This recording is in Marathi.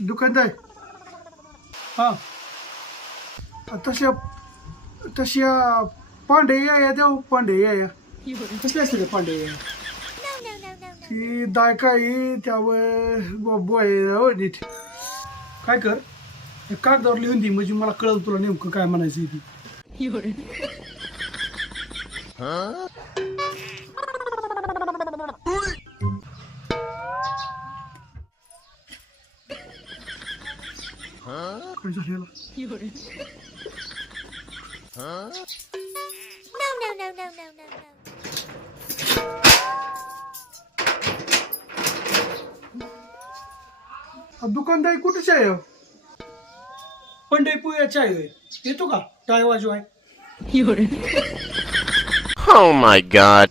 दुकानदार हा तशा तशा पांडे या देव पांडे या कसले असते पांडे ती दाय काही त्यावर बोय नीट काय कर कागदावर लिहून दे म्हणजे मला कळलं तुला नेमकं काय म्हणायचं ती काय झालं दुकानदारी कुठेच आहे पंढरपूरच्या आहे येतो का टाय वाजवाय Oh my god.